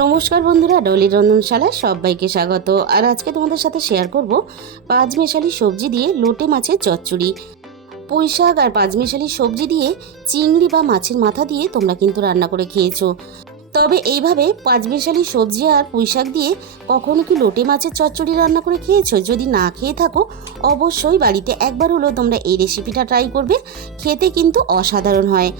নমস্কার বন্ধুরা, ডলির রন্ধনশালায় সবাইকে স্বাগত। আর আজকে তোমাদের সাথে শেয়ার করব পাঁচমেশালি সবজি দিয়ে লোটে মাছের চচ্চড়ি। পুঁইশাক আর পাঁচমেশালি সবজি দিয়ে চিংড়ি বা মাছের মাথা দিয়ে তোমরা কিন্তু রান্না করে খেয়েছো। তবে এইভাবে পাঁচমেশালি সবজি আর পুঁইশাক দিয়ে কখনো কি লোটে মাছের চচ্চড়ি রান্না করে খেয়েছো? যদি না খেয়ে থাকো, অবশ্যই বাড়িতে একবার হলেও তোমরা এই রেসিপিটা ট্রাই করবে। খেতে কিন্তু অসাধারণ হয়।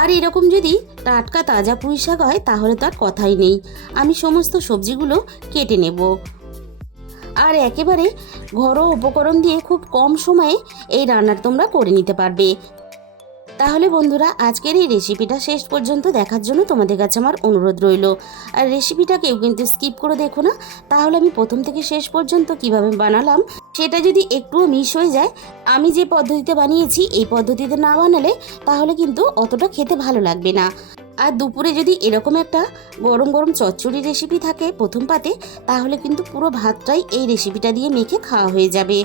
আর এরকম যদি টাটকা তাজা পুঁইশাক হয় তাহলে তো আর কথাই নেই। আমি সমস্ত সবজিগুলো কেটে নেব আর একেবারে ঘরোয়া উপকরণ দিয়ে খুব কম সময়ে এই রান্নাটা তোমরা করে নিতে পারবে। তাহলে বন্ধুরা, আজকের এই রেসিপিটা শেষ পর্যন্ত দেখার জন্য তোমাদের কাছে আমার অনুরোধ রইল। আর রেসিপিটা কেউ কিন্তু স্কিপ করে দেখো না, তাহলে আমি প্রথম থেকে শেষ পর্যন্ত কিভাবে বানালাম সেটা যদি একটুও মিস হয়ে যায়, আমি যে পদ্ধতিতে বানিয়েছি এই পদ্ধতিতে না বানালে তাহলে কিন্তু অতটা খেতে ভালো লাগবে না। আর দুপুরে যদি এরকম একটা গরম গরম চচ্চড়ি রেসিপি থাকে প্রথম পাতে, তাহলে কিন্তু পুরো ভাতটাই এই রেসিপিটা দিয়ে মেখে খাওয়া হয়ে যাবে।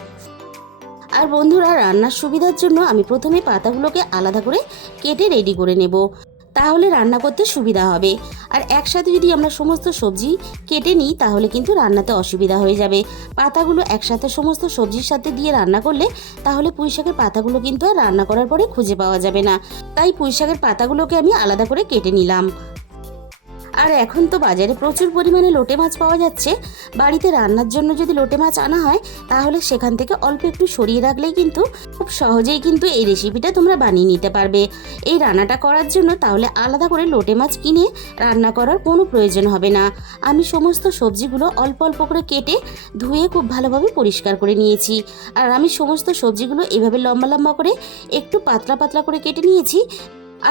আর বন্ধুরা, রান্নার সুবিধার জন্য আমি প্রথমে পাতাগুলোকে আলাদা করে কেটে রেডি করে নেব, তাহলে রান্না করতে সুবিধা হবে। আর একসাথে যদি আমরা সমস্ত সবজি কেটে নিই তাহলে কিন্তু রান্নাতে অসুবিধা হয়ে যাবে। পাতাগুলো একসাথে সমস্ত সবজির সাথে দিয়ে রান্না করলে তাহলে পুঁইশাকের পাতাগুলো কিন্তু আর রান্না করার পরে খুঁজে পাওয়া যাবে না। তাই পুঁইশাকের পাতাগুলোকে আমি আলাদা করে কেটে নিলাম। আর এখন তো বাজারে প্রচুর পরিমাণে লোটে মাছ পাওয়া যাচ্ছে। বাড়িতে রান্নার জন্য যদি লোটে মাছ আনা হয় তাহলে সেখান থেকে অল্প একটু সরিয়ে রাখলেই কিন্তু খুব সহজেই কিন্তু এই রেসিপিটা তোমরা বানিয়ে নিতে পারবে। এই রান্নাটা করার জন্য তাহলে আলাদা করে লোটে মাছ কিনে রান্না করার কোনো প্রয়োজন হবে না। আমি সমস্ত সবজিগুলো অল্প অল্প করে কেটে ধুয়ে খুব ভালোভাবে পরিষ্কার করে নিয়েছি। আর আমি সমস্ত সবজিগুলো এভাবে লম্বা লম্বা করে একটু পাতলা পাতলা করে কেটে নিয়েছি।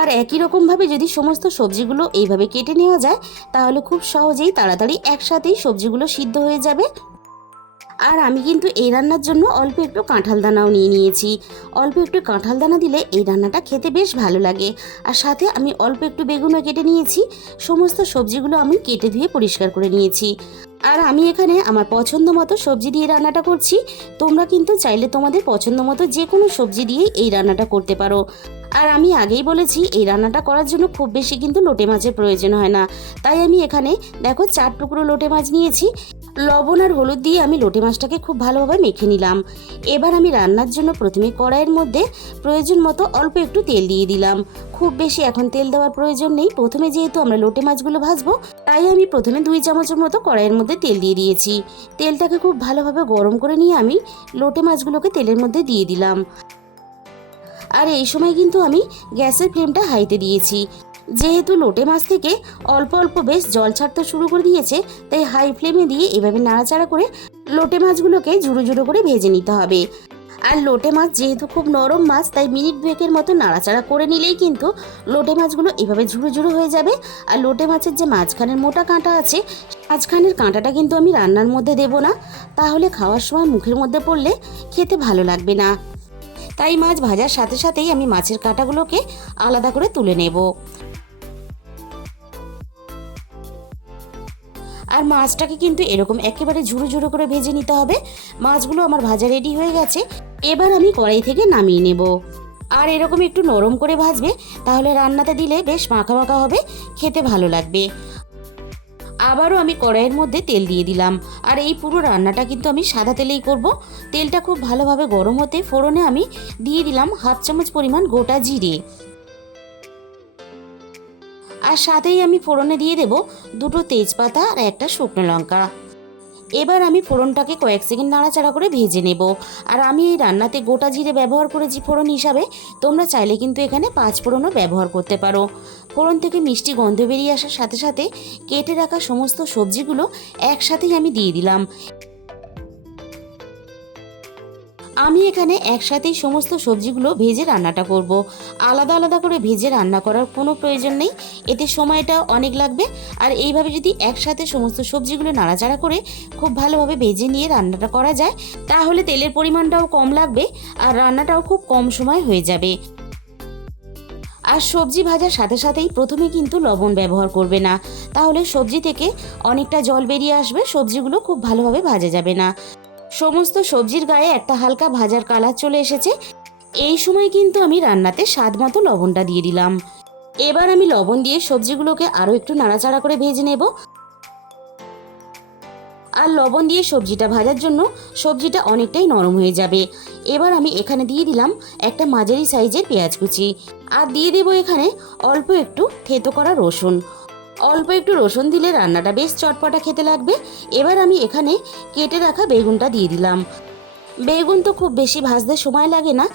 আর একই রকমভাবে যদি সমস্ত সবজিগুলো এইভাবে কেটে নেওয়া যায় তাহলে খুব সহজেই তাড়াতাড়ি একসাথেই সবজিগুলো সিদ্ধ হয়ে যাবে। আর আমি কিন্তু এই রান্নার জন্য অল্প একটু কাঁঠাল দানাও নিয়ে নিয়েছি। অল্প একটু কাঁঠাল দানা দিলে এই রান্নাটা খেতে বেশ ভালো লাগে। আর সাথে আমি অল্প একটু বেগুনও কেটে নিয়েছি। সমস্ত সবজিগুলো আমি কেটে ধুয়ে পরিষ্কার করে নিয়েছি। আর আমি এখানে আমার পছন্দ মতো সবজি দিয়ে রান্নাটা করছি। তোমরা কিন্তু চাইলে তোমাদের পছন্দ মতো যে কোনো সবজি দিয়েই এই রান্নাটা করতে পারো। আর আমি আগেই বলেছি এই রান্নাটা করার জন্য খুব বেশি কিন্তু লোটে মাছের প্রয়োজন হয় না। তাই আমি এখানে দেখো 4 টুকরো লোটে মাছ নিয়েছি। লবণ আর হলুদ দিয়ে আমি লোটে মাছটাকে খুব ভালোভাবে মেখে নিলাম। এবার আমি রান্নার জন্য প্রথমে কড়াইয়ের মধ্যে প্রয়োজন মতো অল্প একটু তেল দিয়ে দিলাম। খুব বেশি এখন তেল দেওয়ার প্রয়োজন নেই, প্রথমে যেহেতু আমরা লোটে মাছগুলো ভাজবো তাই আমি প্রথমে 2 চামচের মতো কড়াইয়ের মধ্যে তেল দিয়ে দিয়েছি। তেলটাকে খুব ভালোভাবে গরম করে নিয়ে আমি লোটে মাছগুলোকে তেলের মধ্যে দিয়ে দিলাম। আর এই সময় কিন্তু আমি গ্যাসের ফ্লেমটা হাইতে দিয়েছি। যেহেতু লোটে মাছ থেকে অল্প অল্প বেশ জল ছাড়তে শুরু করে দিয়েছে, তাই হাই ফ্লেমে দিয়ে এভাবে নাড়াচাড়া করে লোটে মাছগুলোকে ঝুড়ো ঝুড়ো করে ভেজে নিতে হবে। আর লোটে মাছ যেহেতু খুব নরম মাছ, তাই মিনিট 2 মতো নাড়াচাড়া করে নিলেই কিন্তু লোটে মাছগুলো এভাবে ঝুড়ো ঝুড়ো হয়ে যাবে। আর লোটে মাছের যে মাঝখানের মোটা কাঁটা আছে, মাঝখানের কাঁটাটা কিন্তু আমি রান্নার মধ্যে দেব না, তাহলে খাওয়ার সময় মুখের মধ্যে পড়লে খেতে ভালো লাগবে না। তাই মাছ ভাজার সাথে সাথেই আমি মাছের কাঁটাগুলোকে আলাদা করে তুলে নেব। আর মাছটাকে কিন্তু এরকম একেবারে ঝুড়ো ঝুড়ো করে ভেজে নিতে হবে। মাছগুলো আমার ভাজা রেডি হয়ে গেছে। এবার আমি কড়াই থেকে নামিয়ে নেব। আর এরকম একটু নরম করে ভাজবে, তাহলে রান্নাতে দিলে বেশ মাখা মাখা হবে, খেতে ভালো লাগবে। আবারও আমি কড়াইয়ের মধ্যে তেল দিয়ে দিলাম। আর এই পুরো রান্নাটা কিন্তু আমি সাদা তেলেই করব। তেলটা খুব ভালোভাবে গরম হতে ফোড়নে আমি দিয়ে দিলাম 1/2 চামচ পরিমাণ গোটা জিরে। আর সাথেই আমি ফোড়নে দিয়ে দেব 2টো তেজপাতা আর একটা শুকনো লঙ্কা। এবার আমি ফোড়নটাকে কয়েক সেকেন্ড নাড়াচাড়া করে ভেজে নেব। আর আমি এই রান্নাতে গোটা জিরে ব্যবহার করেছি ফোড়ন হিসাবে, তোমরা চাইলে কিন্তু এখানে 5 ফোড়নও ব্যবহার করতে পারো। ফোড়ন থেকে মিষ্টি গন্ধ বেরিয়ে আসার সাথে সাথে কেটে রাখা সমস্ত সবজিগুলো একসাথেই আমি দিয়ে দিলাম। আমি এখানে একসাথেই সমস্ত সবজিগুলো ভেজে রান্নাটা করব। আলাদা আলাদা করে ভেজে রান্না করার কোনো প্রয়োজন নেই, এতে সময়টা অনেক লাগবে। আর এইভাবে যদি একসাথে সমস্ত সবজিগুলো নাড়াচাড়া করে খুব ভালোভাবে ভেজে নিয়ে রান্নাটা করা যায় তাহলে তেলের পরিমাণটাও কম লাগবে আর রান্নাটাও খুব কম সময় হয়ে যাবে। আর সবজি ভাজার সাথে সাথেই প্রথমে কিন্তু লবণ ব্যবহার করবে না, তাহলে সবজি থেকে অনেকটা জল বেরিয়ে আসবে, সবজিগুলো খুব ভালোভাবে ভাজা যাবে না। সমস্ত সবজির গায়ে একটা হালকা ভাজার কালার চলে এসেছে। এই সময় কিন্তু আমি রান্নাতে স্বাদ মতো লবণটা দিয়ে দিলাম। এবার আমি লবণ দিয়ে সবজিগুলোকে আরও একটু নাড়াচাড়া করে ভেজে নেব। আর লবণ দিয়ে সবজিটা ভাজার জন্য সবজিটা অনেকটাই নরম হয়ে যাবে। এবার আমি এখানে দিয়ে দিলাম একটা মাঝারি সাইজের পেঁয়াজ কুচি, আর দিয়ে দেবো এখানে অল্প একটু থেতো করা রসুন। অল্প একটু রসুন দিলে রান্নাটা বেশ চটপটা খেতে লাগবে। এবার আমি এখানে কেটে রাখা বেগুনটা দিয়ে দিলাম। বেগুন তো খুব বেশি ভাজতে সময় লাগে না,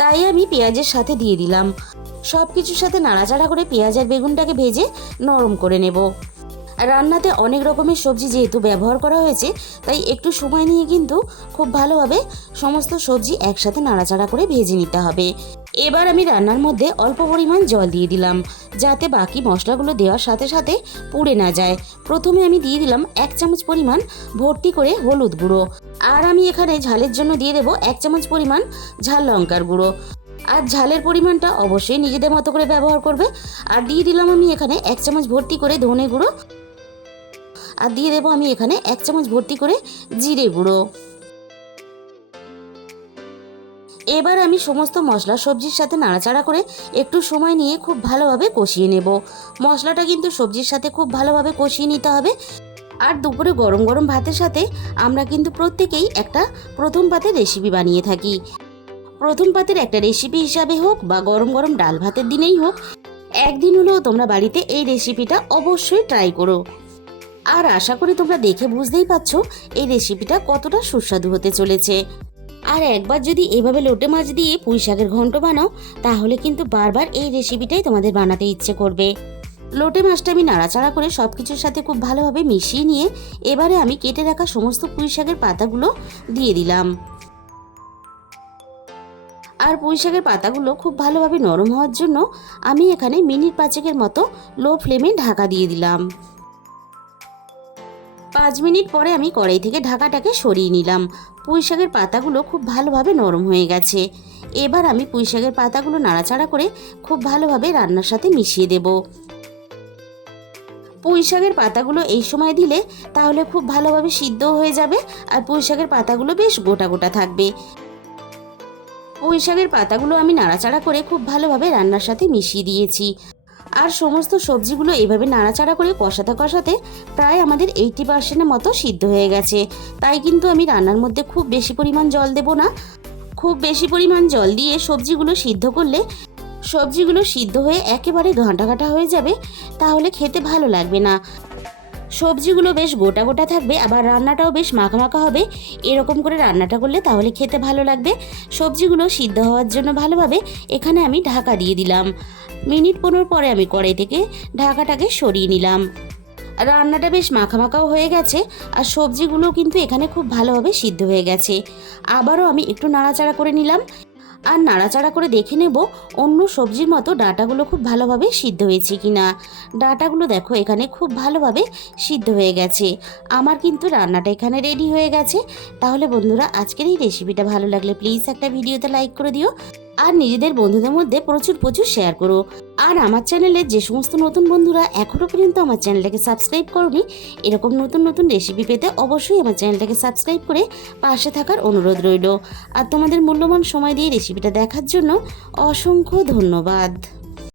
তাই আমি পেঁয়াজের সাথে দিয়ে দিলাম। সব কিছুর সাথে নাড়াচাড়া করে পেঁয়াজ আর বেগুনটাকে ভেজে নরম করে নেব। রান্নাতে অনেক রকমের সবজি যেহেতু ব্যবহার করা হয়েছে, তাই একটু সময় নিয়ে কিন্তু খুব ভালোভাবে সমস্ত সবজি একসাথে নাড়াচাড়া করে ভেজে নিতে হবে। এবার আমি রান্নার মধ্যে অল্প পরিমাণ জল দিয়ে দিলাম, যাতে বাকি মশলাগুলো দেওয়ার সাথে সাথে পুড়ে না যায়। প্রথমে আমি দিয়ে দিলাম 1 চামচ পরিমাণ ভর্তি করে হলুদ গুঁড়ো, আর আমি এখানে ঝালের জন্য দিয়ে দেবো 1 চামচ পরিমাণ ঝাল লঙ্কার গুঁড়ো। আর ঝালের পরিমাণটা অবশ্যই নিজেদের মতো করে ব্যবহার করবে। আর দিয়ে দিলাম আমি এখানে 1 চামচ ভর্তি করে ধনে গুঁড়ো, আর দিয়ে দেবো আমি এখানে 1 চামচ ভর্তি করে জিরে গুঁড়ো। এবার আমি সমস্ত মশলা সবজির সাথে নাড়াচাড়া করে একটু সময় নিয়ে খুব ভালোভাবে কষিয়ে নেব। মশলাটা কিন্তু সবজির সাথে খুব ভালোভাবে কষিয়ে নিতে হবে। আর দুপুরে গরম গরম ভাতের সাথে আমরা কিন্তু প্রত্যেকেই একটা প্রথম পাতের রেসিপি বানিয়ে থাকি। প্রথম পাতের একটা রেসিপি হিসাবে হোক বা গরম গরম ডাল ভাতের দিনেই হোক, একদিন হলেও তোমরা বাড়িতে এই রেসিপিটা অবশ্যই ট্রাই করো। আর আশা করি তোমরা দেখে বুঝতেই পারছো এই রেসিপিটা কতটা সুস্বাদু হতে চলেছে। আর একবার যদি এভাবে লোটে মাছ দিয়ে পুঁইশাকের ঘন্ট বানাও, তাহলে কিন্তু বারবার এই রেসিপিটাই তোমাদের বানাতে ইচ্ছে করবে। লোটে মাছটা আমি নাড়াচাড়া করে সব কিছুর সাথে খুব ভালোভাবে মিশিয়ে নিয়ে এবারে আমি কেটে রাখা সমস্ত পুঁইশাকের পাতাগুলো দিয়ে দিলাম। আর পুঁইশাকের পাতাগুলো খুব ভালোভাবে নরম হওয়ার জন্য আমি এখানে মিনিট 5 মতো লো ফ্লেমে ঢাকা দিয়ে দিলাম। 5 মিনিট পরে আমি কড়াই থেকে ঢাকাটাকে সরিয়ে নিলাম। পুঁইশাকের পাতাগুলো খুব ভালোভাবে নরম হয়ে গেছে। এবার আমি পুঁইশাকের পাতাগুলো নাড়াচাড়া করে খুব ভালোভাবে রান্নার সাথে মিশিয়ে দেব। পুঁইশাকের পাতাগুলো এই সময় দিলে তাহলে খুব ভালোভাবে সিদ্ধ হয়ে যাবে, আর পুঁইশাকের পাতাগুলো বেশ গোটা গোটা থাকবে। পুঁইশাকের পাতাগুলো আমি নাড়াচাড়া করে খুব ভালোভাবে রান্নার সাথে মিশিয়ে দিয়েছি। আর সমস্ত সবজিগুলো এভাবে নাড়াচাড়া করে কষাতে কষাতে প্রায় আমাদের 80% মতো সিদ্ধ হয়ে গেছে। তাই কিন্তু আমি রান্নার মধ্যে খুব বেশি পরিমাণ জল দেব না। খুব বেশি পরিমাণ জল দিয়ে সবজিগুলো সিদ্ধ করলে সবজিগুলো সিদ্ধ হয়ে একেবারে ঘাঁটা ঘাঁটা হয়ে যাবে, তাহলে খেতে ভালো লাগবে না। সবজিগুলো বেশ গোটা গোটা থাকবে, আবার রান্নাটাও বেশ মাখা মাখা হবে। এরকম করে রান্নাটা করলে তাহলে খেতে ভালো লাগবে। সবজিগুলো সিদ্ধ হওয়ার জন্য ভালোভাবে এখানে আমি ঢাকা দিয়ে দিলাম। মিনিট 15 পরে আমি কড়াই থেকে ঢাকাটাকে সরিয়ে নিলাম। রান্নাটা বেশ মাখা মাখাও হয়ে গেছে, আর সবজিগুলো কিন্তু এখানে খুব ভালোভাবে সিদ্ধ হয়ে গেছে। আবারও আমি একটু নাড়াচাড়া করে নিলাম, আর নাড়াচাড়া করে দেখে নেব অন্য সবজির মতো ডাঁটাগুলো খুব ভালোভাবে সিদ্ধ হয়েছে কিনা। ডাঁটাগুলো দেখো এখানে খুব ভালোভাবে সিদ্ধ হয়ে গেছে। আমার কিন্তু রান্নাটা এখানে রেডি হয়ে গেছে। তাহলে বন্ধুরা, আজকের এই রেসিপিটা ভালো লাগলে প্লিজ একটা ভিডিওতে লাইক করে দিও, আর নিজেদের বন্ধুদের মধ্যে প্রচুর প্রচুর শেয়ার করো। আর আমার চ্যানেলে যে সমস্ত নতুন বন্ধুরা এখনও পর্যন্ত আমার চ্যানেলটাকে সাবস্ক্রাইব করোনি, এরকম নতুন নতুন রেসিপি পেতে অবশ্যই আমার চ্যানেলটাকে সাবস্ক্রাইব করে পাশে থাকার অনুরোধ রইল। আর তোমাদের মূল্যবান সময় দিয়ে রেসিপিটা দেখার জন্য অসংখ্য ধন্যবাদ।